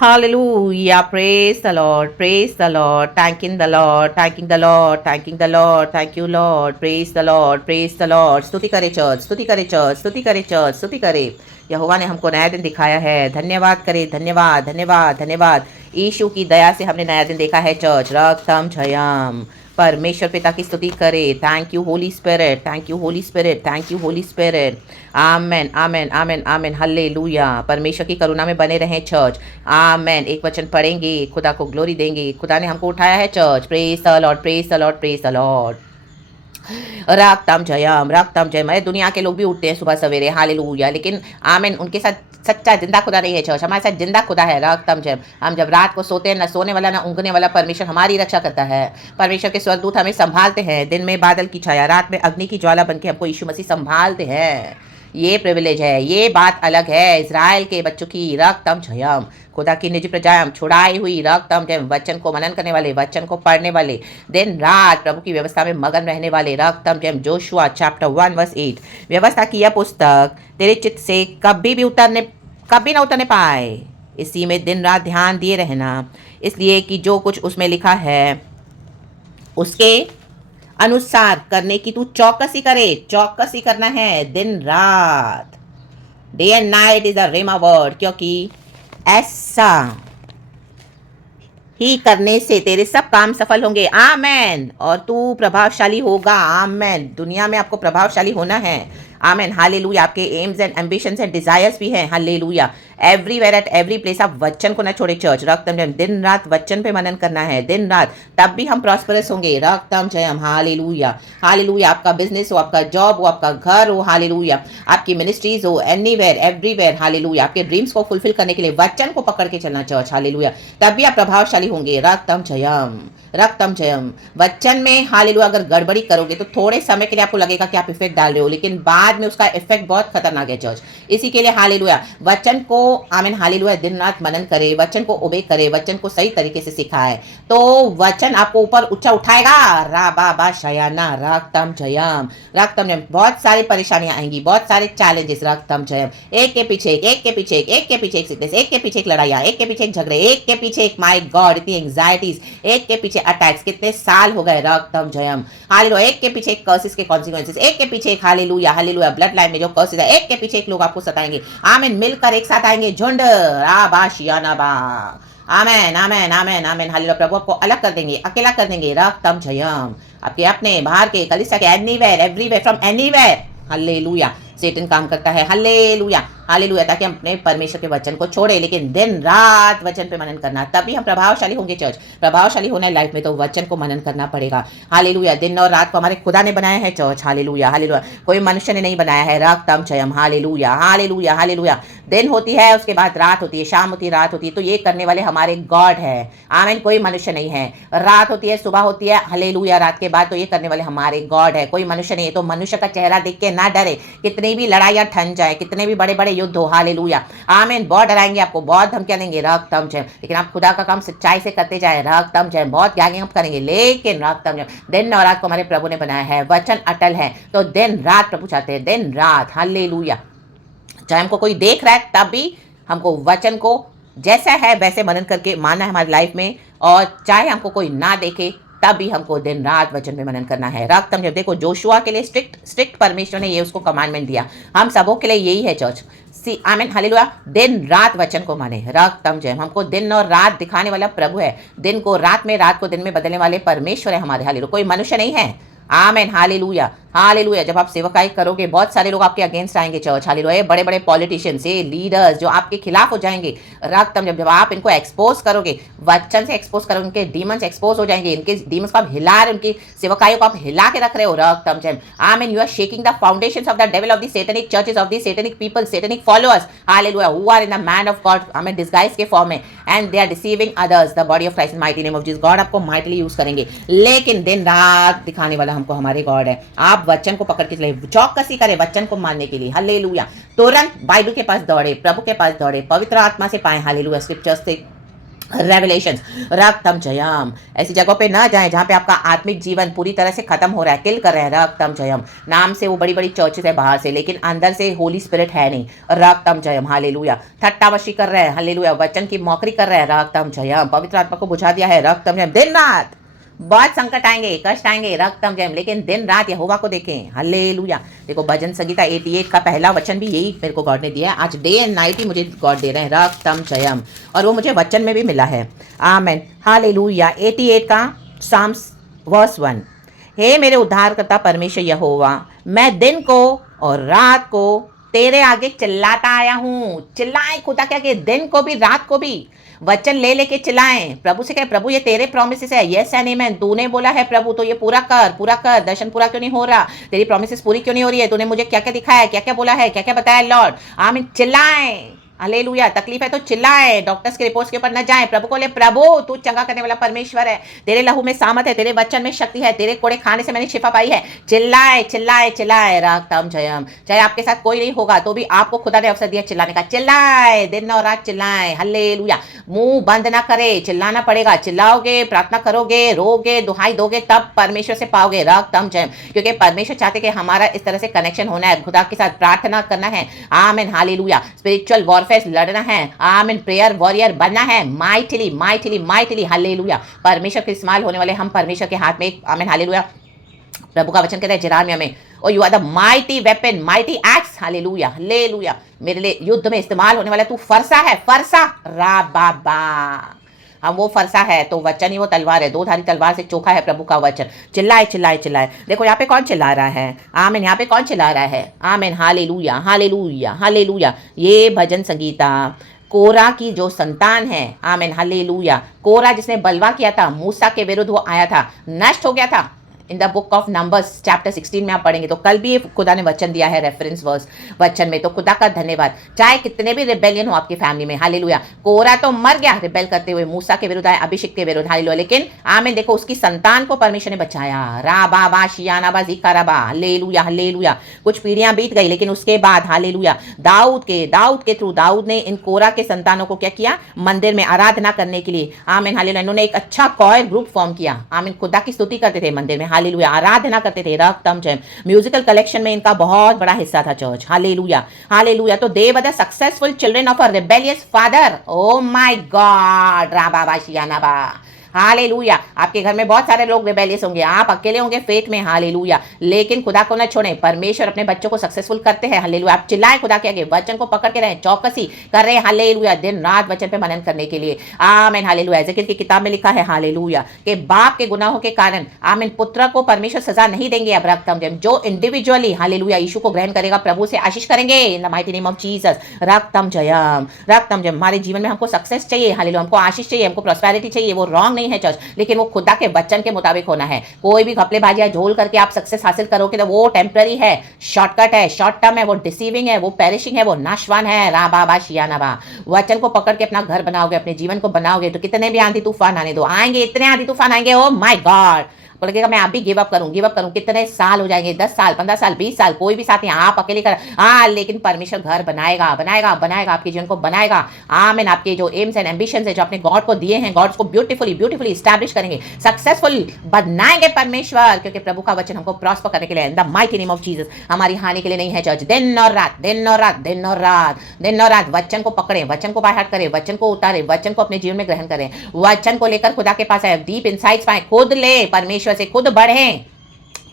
Hallelujah. Praise the Lord. Praise the Lord. Thanking the Lord. Thanking the Lord. Thanking the Lord. Thank you, Lord. Praise the Lord. Praise the Lord. स्तुति करे church, स्तुति करे church, स्तुति करे church, स्तुति करे। यहोवा ने हमको नया दिन दिखाया है। धन्यवाद करे, धन्यवाद, धन्यवाद, धन्यवाद। यीशु की दया से हमने नया दिन देखा है चर्च। रक्तम जयम। परमेश्वर पिता की स्तुति करे। Thank you Holy spirit, thank you Holy spirit, thank you Holy spirit. Amen, amen, amen, amen. Hallelujah. परमेश्वर की करुणा में बने रहें चर्च। आमेन। एक वचन पढ़ेंगे, खुदा को ग्लोरी देंगे। खुदा ने हमको उठाया है church. Praise the Lord, praise the Lord, praise the Lord. रागताम जयम, रागताम जयम। अरे दुनिया के लोग भी उठते हैं सुबह सवेरे, हालेलुया, लेकिन आमेन उनके साथ सच्चा जिंदा खुदा नहीं है चर्च। हमारे साथ जिंदा खुदा है। रागताम जयम। हम जब रात को सोते हैं, न सोने वाला न ऊँघने वाला परमेश्वर हमारी रक्षा करता है। परमेश्वर के स्वर्गदूत हमें संभालते हैं। दिन में बादल की छाया, रात में अग्नि की ज्वाला बनके हमको यीशु मसीह संभालते हैं। ये प्रिविलेज है, ये बात अलग है इज़राइल के बच्चों की। रक्तम जयम। खुदा की निजी प्रजा छुड़ाई हुई। रक्तम जयम। वचन को मनन करने वाले, वचन को पढ़ने वाले, दिन रात प्रभु की व्यवस्था में मगन रहने वाले। रक्तम जयम। Joshua chapter 1 verse 8। व्यवस्था की यह पुस्तक तेरे चित्त से कभी ना उतरने पाए। इसी में दिन रात ध्यान दिए रहना, इसलिए कि जो कुछ उसमें लिखा है उसके अनुसार करने की तू चौकसी करे। चौकसी करना है दिन रात। Day and night is a rhema word, क्योंकि ऐसा ही करने से तेरे सब काम सफल होंगे। आमेन। और तू प्रभावशाली होगा। आमेन। दुनिया में आपको प्रभावशाली होना है। आमेन। हालेलुया। आपके AIIMS and ambitions and desires भी हैं। Hallelujah. Everywhere at every place आप वचन को न छोड़े चर्च। रक्तम जयम। दिन रात वचन पे मनन करना है, दिन रात, तब भी हम प्रॉस्परस होंगे। रक्तम जयम। Hallelujah, hallelujah. आपका बिजनेस हो, आपका जॉब हो, आपका घर हो, हालेलुया, आपकी मिनिस्ट्रीज हो, एनीवेयर एवरीवेयर, हालेलुया। आपके ड्रीम्स को फुलफिल करने के लिए वचन को पकड़ के चलना चर्च। हालेलुया। तब भी आप प्रभावशाली होंगे। रक्तम जयम, रक्तम जयम। वचन में हालेलुया अगर गड़बड़ी करोगे तो थोड़े समय के लिए आपको लगेगा कि आप इफेक्ट डाल रहे हो, लेकिन बाद में उसका इफेक्ट बहुत खतरनाक है चर्च। इसी के लिए हालेलुया वचन को, आमीन, हालेलुया, दिन रात मनन करे, वचन को ओबे करे, वचन को सही तरीके से सिखाए, तो वचन आपको ऊपर ऊंचा उठाएगा। रा बा बा शयाना। रक्तम जयम, रक्तम जयम। बहुत सारी परेशानियां आएंगी, बहुत सारे चैलेंजेस। रक्तम जयम। एक के पीछे एक के पीछे एक के पीछे एक सिकनेस, एक के पीछे एक लड़ाइयां, एक के पीछे एक झगड़े, एक के पीछे एक, माय गॉड, इतनी एंग्जाइटीज, एक के पीछे अटैक्स। कितने साल हो गए। रक्तम जयम। हालेलुया। एक के पीछे एक कर्सेस के कॉन्सिक्वेंसेस, एक के पीछे एक, हालेलुया, हालेलुया, ब्लड लाइन में जो कर्सेस है, एक के पीछे एक लोग आपको सताएंगे। आमीन। मिलकर एक साथ आएंगे, झुंड। राबाशियानाबा। आमेन, आमेन, आमेन, आमेन। हालेलुया। प्रभु आपको अलग कर देंगे, अकेला कर देंगे। रक्तम जयम। आपके अपने, बाहर के, कलीसिया के, anywhere everywhere, from anywhere, hallelujah, Satan काम करता है। हालेलुया, हालेलुया, ताकि हम अपने परमेश्वर के वचन को छोड़े, लेकिन दिन रात वचन पे मनन करना, तभी हम प्रभावशाली होंगे चर्च। प्रभावशाली होना है लाइफ में तो वचन को मनन करना पड़ेगा। हालेलुया। दिन और रात को हमारे खुदा ने बनाया है चर्च। हालेलुया, हालेलुया, कोई मनुष्य ने नहीं बनाया है। रक्तम जयम। Hallelujah, hallelujah, hallelujah. दिन होती है, उसके बाद रात होती है, शाम होती है, रात होती है, तो ये करने वाले हमारे गॉड है। आमीन। कोई मनुष्य नहीं है। रात होती है, सुबह होती है, हालेलुया, रात के बाद, तो ये करने वाले हमारे गॉड है, कोई मनुष्य नहीं है। तो मनुष्य का चेहरा देख के ना डरे, कितनी भी लड़ाइयां ठन जाए, कितने भी बड़े बड़े युद्ध हो, हालेलुया, आमीन, बहुत डराएंगे आपको, बहुत धमकियां देंगे। रक्तम जयम। लेकिन आप खुदा का काम सच्चाई से करते जाए। रक्तम जयम। बहुत त्यागी हम करेंगे, लेकिन रक्तम जयम। दिन और रात को हमारे प्रभु ने बनाया है, वचन अटल है, तो दिन रात प्रभु चाहते हैं, दिन रात, हालेलुया। चाहे हमको कोई देख रहा है, तब भी हमको वचन को जैसा है वैसे मनन करके मानना है हमारी लाइफ में, और चाहे हमको कोई ना देखे, तब भी हमको दिन रात वचन में मनन करना है। रक्तम जब देखो, जोशुआ के लिए स्ट्रिक्ट परमेश्वर ने ये उसको कमांडमेंट दिया, हम सबों के लिए यही है चर्च। सी आमीन, हालेलुया। दिन रात वचन को माने। रक्तम जयम। हमको दिन और रात दिखाने वाला प्रभु है, दिन को रात में, रात को दिन में बदलने वाले परमेश्वर है हमारे। हालेलुया, कोई मनुष्य नहीं है। आमीन, हालेलुया, हालेलुया। जब आप सेवकाई करोगे, बहुत सारे लोग आपके अगेंस्ट आएंगे चर्च। हालेलुया। बड़े बड़े पॉलिटिशियंस, ये लीडर्स जो आपके खिलाफ हो जाएंगे। रक्तम जब आप इनको एक्सपोज करोगे, वचन से एक्सपोज करोगे, उनके डीमंस एक्सपोज हो जाएंगे। इनके डीमंस को आप हिला रहे, उनकी सेवकाइयों को आप हिला के रख रहे हो। रक्तम जयम। Amen. You are shaking the foundations of the devil, of the satanic churches, of the satanic people, satanic followers, hallelujah, who are in the man of God, amen, disguise के फॉर्म में, and they are deceiving others, the body of Christ, in mighty name of Jesus. God आपको mightily use करेंगे, लेकिन दिन रात दिखाने वाला हमको हमारे गॉड है। आप वचन को पकड़ के चले, चौकसी करें वचन को मानने के लिए। हालेलुया। तुरंत बाइबल के पास दौड़े, प्रभु के पास दौड़े, पवित्र आत्मा से पाए, हालेलुया, स्क्रिप्चर्स से रेवलेशन रक्तम जयम। ऐसी जगहों पे ना जाएं जहाँ पे आपका आत्मिक जीवन पूरी तरह से खत्म हो रहा है, किल कर रहे हैं। रक्तम जयम। नाम से वो बड़ी बड़ी चर्चेस है बाहर से, लेकिन अंदर से होली स्पिरिट है नहीं। रक्तम जयम हालेलुया। ठट्टावशी कर रहे हैं हालेलुया, वचन की मौकरी कर रहे हैं। रक्तम जयम। पवित्र आत्मा को बुझा दिया है। रक्तम जयम। दिन रात बहुत संकट आएंगे, कष्ट आएंगे, रक्तम जयम, लेकिन दिन रात यहोवा को देखें। हालेलुया। देखो भजन संगीता 88 का पहला वचन भी यही मेरे को गॉड ने दिया है। आज डे एंड नाइट ही मुझे गॉड दे रहे हैं रक्तम जयम, और वो मुझे वचन में भी मिला है। Amen hallelujah. 88 का साम्स वर्स 1। हे मेरे उद्धारकर्ता परमेश्वर यहोवा, मैं दिन को और रात को तेरे आगे चिल्लाता आया हूँ। चिल्लाएं खुदा क्या कि दिन को भी रात को भी वचन ले लेके चिल्लाएं। प्रभु से कहे प्रभु ये तेरे प्रॉमिसेस है, यस एंड आमेन। तूने बोला है प्रभु तो ये पूरा कर, पूरा कर। दर्शन पूरा क्यों नहीं हो रहा? तेरी प्रॉमिसेस पूरी क्यों नहीं हो रही है? तूने मुझे क्या क्या दिखाया है, क्या क्या बोला है, क्या क्या बताया लॉर्ड। आमीन। चिल्लाएं हालेलुया। तकलीफ है तो चिल्लाए, डॉक्टर्स के रिपोर्ट्स के ऊपर न जाए। प्रभु को ले प्रभु तू चंगा करने वाला परमेश्वर है, तेरे लहू में सामत है, तेरे वचन में शक्ति है, तेरे कोड़े खाने से मैंने शिफा पाई है। चिल्लाए चिल्लाए चिल्लाए रक्तम जयम। चाहे आपके साथ कोई नहीं होगा तो भी आपको खुदा ने अवसर दिया चिल्लाने का। चिल्लाए दिन और रात चिल्लाए हालेलुया। मुंह बंद ना करे, चिल्लाना पड़ेगा। चिल्लाओगे, प्रार्थना करोगे, रोगे, दुहाई दोगे, तब परमेश्वर से पाओगे रक्तम जयम। क्योंकि परमेश्वर चाहते कि हमारा इस तरह से कनेक्शन होना है, खुदा के साथ प्रार्थना करना है। आमीन हालेलुया। स्पिरिचुअल वॉरफेयर लड़ना है। आमीन। प्रेयर वॉरियर बनना है। Mightily mightily mightily hallelujah. परमेश्वर के इस्तेमाल होने वाले हम परमेश्वर के हाथ में। आमीन हालेलुया। प्रभु का वचन कहता है जेरेमिया में, O you are the mighty weapon, mighty axe hallelujah hallelujah. मेरे लिए युद्ध में इस्तेमाल होने वाला तू फरसा है, फरसा रा बाबा। हम वो फरसा है तो वचन ही वो तलवार है, दो धारी तलवार से चोखा है प्रभु का वचन। चिल्लाए चिल्लाए चिल्लाए। देखो यहाँ पे कौन चिल्ला रहा है? आमीन। यहाँ पे कौन चिल्ला रहा है? आमीन हालेलुया हालेलुया हालेलुया। ये भजन संगीता कोरा की जो संतान है। आमीन हालेलुया। कोरा जिसने बलवा किया था, मूसा के विरुद्ध वो आया था, नष्ट हो गया था। In the book of numbers chapter 16 में आप पढ़ेंगे तो कल भी खुदा ने वचन दिया है, रेफरेंस वर्स वचन में। तो खुदा का धन्यवाद। चाहे कितने भी रिबेलियन हो आपकी फैमिली में हालेलुया। कोरा तो मर गया रिबेल करते हुए, मूसा के विरुद्ध आया, अभिषेक के विरुद्ध हालेलुया, लेकिन आमीन देखो उसकी संतान को परमेश्वर ने बचाया। राबा शियानाबा जिकाराबा हालेलुया हालेलुया। कुछ पीढ़ियां बीत गई, लेकिन उसके बाद हालेलुया दाऊद के थ्रू दाऊद ने इन कोरा के संतानों को क्या किया? मंदिर में आराधना करने के लिए। आमीन हालेलुया। इन्होंने एक अच्छा कॉयर ग्रुप फॉर्म किया। आमीन। खुदा की स्तुति करते थे मंदिर में हालेलुया, आराधना करते थे रक्तम जयम। म्यूजिकल कलेक्शन में इनका बहुत बड़ा हिस्सा था चर्च हालेलुया हालेलुया। तो they were the successful children of a rebellious father. O my God राबा शियानाबा हालेलुया। आपके घर में बहुत सारे लोग रिबेलियस होंगे, आप अकेले होंगे फेथ में हालेलुया, लेकिन खुदा को न छोड़ें। परमेश्वर अपने बच्चों को सक्सेसफुल करते हैं हालेलुया। आप चिल्लाएं खुदा के आगे, वचन को पकड़ के रहें, चौकसी कर रहे हैं हालेलुया, दिन रात वचन पे मनन करने के लिए। आमीन हालेलुया। एजेकियल की किताब में लिखा है हालेलुया कि बाप के गुनाहों के कारण आमीन पुत्र को परमेश्वर सजा नहीं देंगे। अब रक्तम जयम। जो इंडिविजुअली हालेलुया यीशु को ग्रहण करेगा, प्रभु से आशीष करेंगे in the mighty name of Jesus. रक्तम जयम रक्तम जयम। हमारे जीवन में हमको सक्सेस चाहिए हालेलुया, हमको आशीष चाहिए, हमको प्रॉस्पेरिटी चाहिए। वो रॉन्ग नहीं है चर्च, लेकिन वो खुदा के वचन के मुताबिक होना है। कोई भी घपलेबाजी या झोल करके आप सक्सेस हासिल करोगे तो वो टेम्पररी है, शॉर्टकट है, शॉर्ट टर्म है, वो डिसीविंग है, वो पेरिशिंग है, वो नाशवान है। राबा शियानाबा। वचन को पकड़ के अपना घर बनाओगे, अपने जीवन को बनाओगे तो कितने भी आंधी तूफान आने दो, आएंगे, इतने आंधी तूफान आएंगे। ओ माय गॉड। लगेगा मैं आप भी गिव अप करूं। कितने साल हो जाएंगे, 10 साल 15 साल 20 साल, कोई भी साथी आप अकेले कर। लेकिन परमेश्वर घर बनाएगा बनाएगा बनाएगा, आपके जीवन को बनाएगा। आमीन। आपके जो एम्स एंड एम्बिशंस है जो आपने गॉड को दिए हैं, गॉड को ब्यूटीफुली ब्यूटीफुली स्टैब्लिश करेंगे, सक्सेसफुल बनाएंगे परमेश्वर, क्योंकि प्रभु का वचन हमको प्रॉस्पर करने के लिए इन the mighty name of Jesus. हमारी हानि के लिए नहीं है चर्च। दिन और रात दिन और रात दिन और रात दिन और रात वचन को पकड़े, वचन को बाय हार्ट करें, वचन को उतारे, वचन को अपने जीवन में ग्रहण करें, वचन को लेकर खुदा के पास आए, डीप इनसाइट्स पाए, खुद ले परमेश्वर से, खुद बढ़े।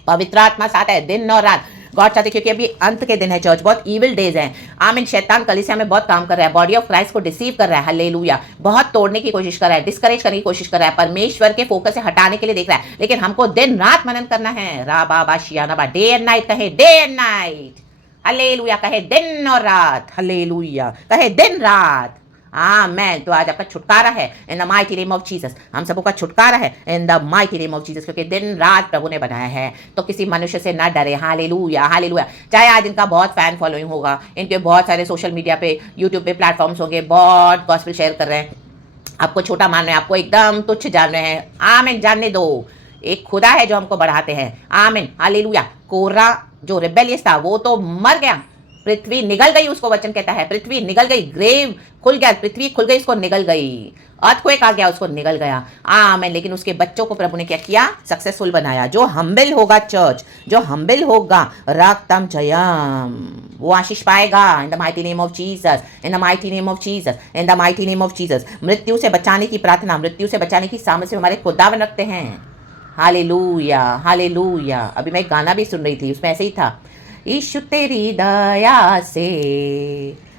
पवित्र आत्मा साथ है दिन और रात। गॉड चाहते, क्योंकि अभी अंत के दिन है चर्च, बहुत इविल डेज हैं। आमीन। शैतान कलीसिया में बहुत काम कर रहा है, बॉडी ऑफ क्राइस्ट को डिसीव कर रहा है हालेलुया, बहुत तोड़ने की कोशिश कर रहा है, डिस्करेज करने की कोशिश कर रहा है, परमेश्वर के फोकस से हटाने के लिए देख रहा है, लेकिन हमको दिन रात मनन करना है। राबा शियानाबा। डे एंड नाइट कहे, डे एंड नाइट हालेलुया, कहे दिन और रात हालेलुया, कहे दिन रात। आमेन। तो आज आपका छुटकारा है इन the mighty name of Jesus. हम सबों का छुटकारा है इन the mighty name of Jesus, क्योंकि दिन रात प्रभु ने बनाया है, तो किसी मनुष्य से ना डरे हालेलुया हालेलुया। चाहे आज इनका बहुत फैन फॉलोइंग होगा, इनके बहुत सारे सोशल मीडिया पे, यूट्यूब पे प्लेटफॉर्म्स होंगे, बहुत गॉस्पेल शेयर कर रहे हैं, आपको छोटा मान रहे हैं, आपको एकदम तुच्छ जान रहे हैं। आमीन। जानने दो, एक खुदा है जो हमको बढ़ाते हैं। आमीन हालेलुया। कोरा जो रिबेलियस था वो तो मर गया, पृथ्वी निगल गई, उसको वचन कहता है पृथ्वी निगल गई, ग्रेव खुल गया, पृथ्वी खुल गई, उसको निगल गई, अर्थक्वेक आ गया, उसको निगल गया। आमेन। लेकिन उसके बच्चों को प्रभु ने क्या किया? सक्सेसफुल बनाया। जो हम्बिल होगा चर्च, जो हम्बिल होगा, रक्तम जयम, वो आशीष पाएगा। इन the mighty name of Jesus, in the mighty name of Jesus, in the mighty name of Jesus. मृत्यु से बचाने की प्रार्थना, मृत्यु से बचाने की सामर्थ्य हमारे खुदावन रखते हैं। Hallelujah, hallelujah. अभी मैं एक गाना भी सुन रही थी, उसमें ऐसे ही था, ईशु तेरी दया से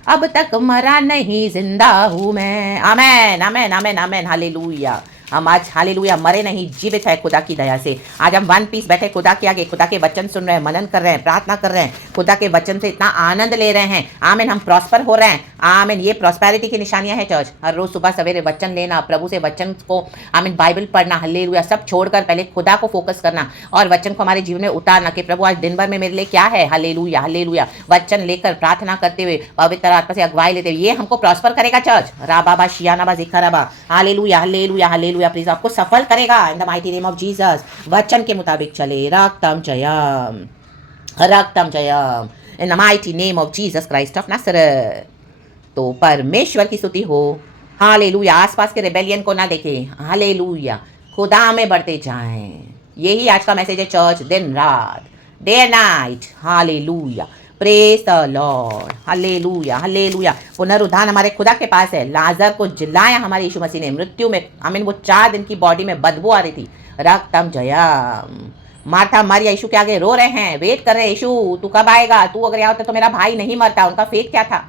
अब तक मरा नहीं, जिंदा हूँ मैं। आमेन, आमेन, आमेन, आमेन, हालेलुया। हम आज हालेलुया मरे नहीं, जीवित है खुदा की दया से। आज हम वन पीस बैठे खुदा के आगे, खुदा के वचन सुन रहे हैं, मनन कर रहे हैं, प्रार्थना कर रहे हैं, खुदा के वचन से इतना आनंद ले रहे हैं। आमेन। हम प्रॉस्पर हो रहे हैं। आमेन। ये प्रॉस्पेरिटी की निशानियां हैं चर्च। हर रोज सुबह सवेरे वचन लेना, प्रभु से वचन को, आमीन, बाइबल पढ़ना, हालेलुया, सब छोड़कर पहले खुदा को फोकस करना और वचन को हमारे जीवन में उतारना कि प्रभु आज दिन भर में मेरे लिए क्या है। Hallelujah, hallelujah. वचन लेकर प्रार्थना करते हुए, पवित्र आत्मा से अगुवाई लेते हुए, ये हमको प्रॉस्पर करेगा चर्च। राबाबा शियानाबा जिखराबा, हालेलुया, हालेलुया, हालेलुया। प्लीज आपको सफल करेगा in the mighty name of Jesus. वचन के मुताबिक चले। रक्तम जयम, रक्तम जयम, in the mighty name of Jesus Christ of Nazareth. तो परमेश्वर की स्तुति हो। हालेलुया। आसपास के रिबेलियन को ना देखें। हालेलुया। खुदा में बढ़ते जाएं। यही आज का मैसेज है चर्च, दिन रात, day and night. Hallelujah. Praise the Lord. Hallelujah, hallelujah. पुनरुत्थान हमारे खुदा के पास है। लाजर को जिलाया हमारे यीशु मसीह ने मृत्यु में। आमीन। वो 4 दिन की बॉडी में बदबू आ रही थी। रक्तम जयम। मार्था मरिया यीशु के आगे रो रहे हैं, वेट कर रहे हैं, यीशु तू कब आएगा? तू अगर यहाँ होता तो मेरा भाई नहीं मरता। उनका फेथ क्या था,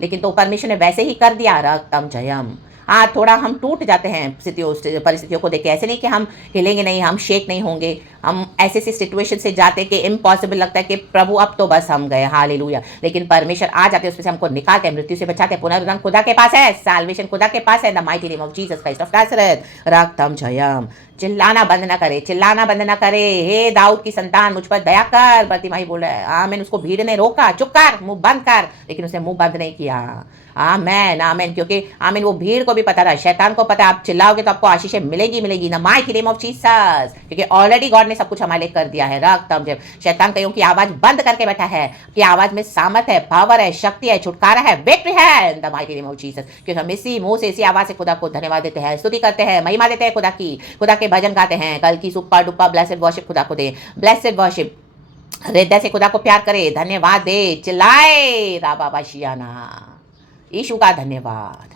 लेकिन तो परमेश्वर ने वैसे ही कर दिया। रक्तम जयम। हाँ, थोड़ा हम टूट जाते हैं परिस्थितियों को देख के। ऐसे नहीं कि हम हिलेंगे नहीं, हम शेक नहीं होंगे। हम ऐसे सिचुएशन से जाते कि इम्पॉसिबल लगता है कि प्रभु अब तो बस हम गए। हालेलुया। लेकिन परमेश्वर आ जाते हैं, उसमें से हमको निकालते हैं, मृत्यु से बचाते हैं। पुनरुत्थान खुदा के पास है, साल्वेशन खुदा के पास है। The mighty name of Jesus Christ of Nazareth. रक्तम जयम। चिल्लाना बंद ना करे, चिल्लाना बंद ना करे। हे दाऊद की संतान, मुझ पर दया कर, बरतिमाई बोल रहा है। आमीन। उसको भीड़ ने रोका, चुप कर, मुंह बंद कर, लेकिन उसने मुंह बंद नहीं किया। आमेन, आमेन। क्योंकि आमीन, वो भीड़ को भी पता था, शैतान को पता है, आप चिल्लाओगे तो आपको आशीषें मिलेगी, मिलेगी। ना माइटी नेम ऑफ जीसस, क्योंकि ऑलरेडी गॉड ने सब कुछ हमारे लिए कर दिया है। रक्तम जब शैतान कईयों की आवाज बंद करके बैठा है कि आवाज में सामर्थ है, पावर है, शक्ति है, छुटकारा है, विक्ट्री है इन the mighty name of Jesus. क्योंकि हम इसी मुंह से, इसी आवाज से खुदा को धन्यवाद देते हैं, स्तुति करते हैं, महिमा देते हैं खुदा की, खुदा के भजन गाते हैं। कल की सुपर डुपर ब्लेसेड वर्शिप खुदा को दे, ब्लेसेड वर्शिप, हृदय से खुदा को प्यार करे, धन्यवाद दे, चिल्लाए राबाबा शियाना। यीशु का धन्यवाद।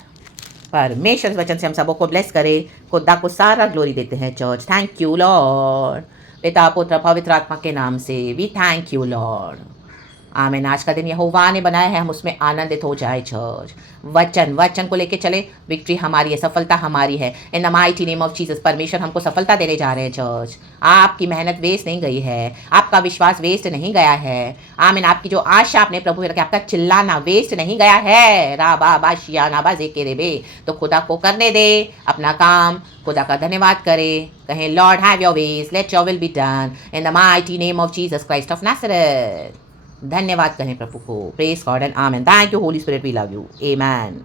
परमेश्वर इस वचन से हम सबों को ब्लेस करे। खुदा को सारा ग्लोरी देते हैं चर्च। Thank you Lord. पिता पुत्र पवित्र आत्मा के नाम से वी थैंक यू लॉर्ड। आमीन। आज का दिन यहोवा ने बनाया है, हम उसमें आनंदित हो जाए चर्च। वचन को लेके चले, विक्ट्री हमारी है, सफलता हमारी है इन the mighty name of Jesus. परमेश्वर हमको सफलता देने जा रहे हैं चर्च। आपकी मेहनत वेस्ट नहीं गई है, आपका विश्वास वेस्ट नहीं गया है। आमीन। आपकी जो आशा आपने प्रभु में रखी, आपका चिल्लाना वेस्ट नहीं गया है। राबा बाशिया नाबा जेके रेबे। तो खुदा को करने दे अपना काम, खुदा का धन्यवाद करे, कहें Lord have your ways, let your will be done in the mighty name of Jesus Christ of Nazareth. धन्यवाद करें प्रभु को। Praise God and amen. Thank you Holy Spirit, we love you. Amen.